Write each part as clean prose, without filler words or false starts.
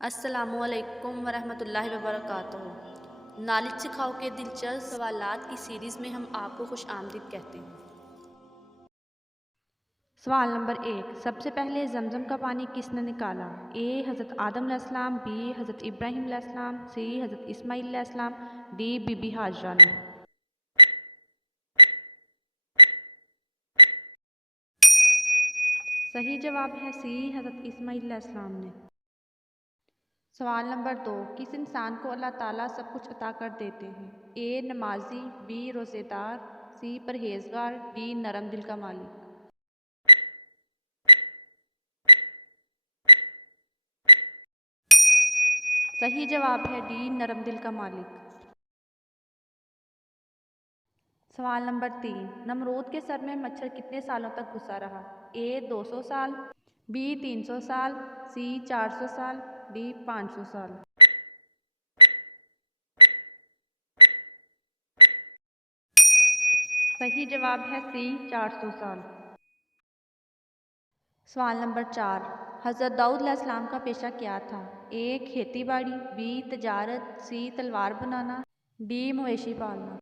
अस्सलामुअलैकुम वरहमतुल्लाहि वबरकातुहू। नॉलेज सिखाओ के दिलचस्प सवालात की सीरीज़ में हम आपको खुश आमदीद कहते हैं। सवाल नंबर 1। सबसे पहले जमजम का पानी किसने निकाला? ए हज़रत आदम अलैहिस्सलाम, बी हज़रत इब्राहीम अलैहिस्सलाम, सी हज़रत इस्माईल अलैहिस्सलाम, डी बीबी हाजरा ने। सही जवाब है सी हज़रत इस्माईल अलैहिस्सलाम ने। सवाल नंबर 2। किस इंसान को अल्लाह ताला सब कुछ अता कर देते हैं? ए नमाजी, बी रोज़ेदार, सी परहेजगार, डी नरम दिल का मालिक। सही जवाब है डी नरम दिल का मालिक। सवाल नंबर 3। नमरूद के सर में मच्छर कितने सालों तक घुसा रहा? ए 200 साल, बी 300 साल, सी 400 साल, डी 500 साल। सही जवाब है सी 400 साल। सवाल नंबर 4। हज़रत दाऊद अलैहिस्सलाम का पेशा क्या था? ए खेती बाड़ी, बी तजारत, सी तलवार बनाना, डी मवेशी पालना।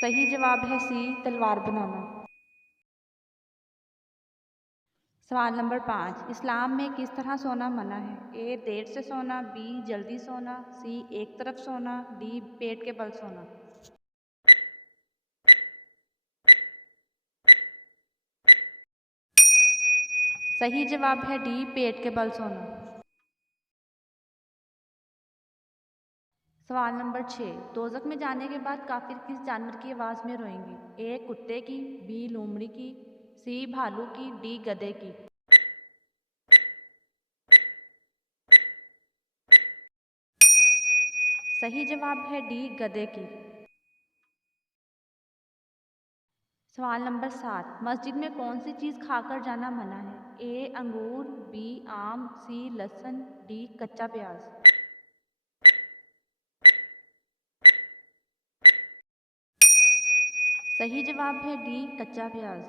सही जवाब है सी तलवार बनाना। सवाल नंबर 5। इस्लाम में किस तरह सोना मना है? ए देर से सोना, बी जल्दी सोना, सी एक तरफ सोना, डी पेट के बल सोना। सही जवाब है डी पेट के बल सोना। सवाल नंबर 6। दोज़ख में जाने के बाद काफिर किस जानवर की आवाज़ में रोएंगे? ए कुत्ते की, बी लोमड़ी की, सी भालू की, डी गधे की। सही जवाब है डी गधे की। सवाल नंबर 7। मस्जिद में कौन सी चीज़ खाकर जाना मना है? ए अंगूर, बी आम, सी लहसुन, डी कच्चा प्याज। सही जवाब है डी कच्चा प्याज।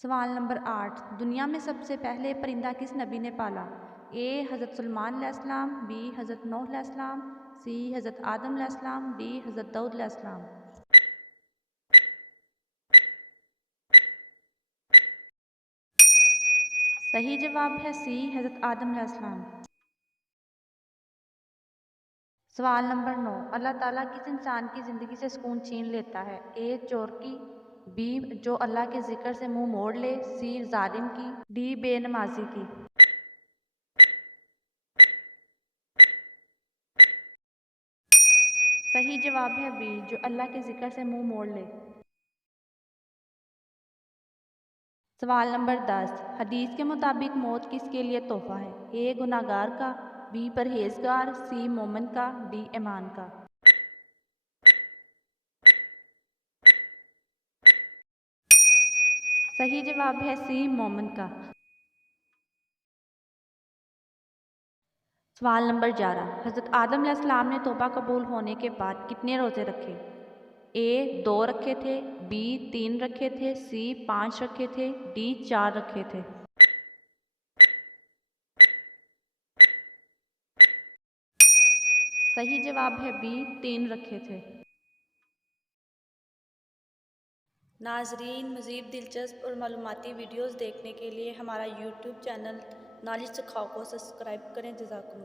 सवाल नंबर 8। दुनिया में सबसे पहले परिंदा किस नबी ने पाला? ए हज़रत सुलेमान अलैहिस्सलाम, बी हज़रत नूह अलैहिस्सलाम, सी हज़रत आदम अलैहिस्सलाम, डी हज़रत दाऊद अलैहिस्सलाम। सही जवाब है सी हज़रत आदम अलैहिस्सलाम। सवाल नंबर 9। अल्लाह ताला किस इंसान की ज़िंदगी से सुकून छीन लेता है? ए चोर की, बी जो अल्लाह के जिक्र से मुंह मोड़ ले, सी जालिम की, डी बेनमाजी की। सही जवाब है बी जो अल्लाह के जिक्र से मुंह मोड़ ले। सवाल नंबर 10। हदीस के मुताबिक मौत किसके लिए तोहफा है? ए गुनाहगार का, बी परहेजगार, सी मोमिन का, डी ईमान का। सही जवाब है सी मोमिन का। सवाल नंबर 11। हज़रत आदम अलैहिस्सलाम ने तौबा कबूल होने के बाद कितने रोज़े रखे? ए 2 रखे थे, बी 3 रखे थे, सी 5 रखे थे, डी 4 रखे थे। सही जवाब है बी 3 रखे थे। नाजरीन, मज़ीद दिलचस्प और मालूमाती वीडियोज़ देखने के लिए हमारा यूट्यूब चैनल नॉलेज सिखाओ को सब्सक्राइब करें। जज़ाकुमुल्लाह।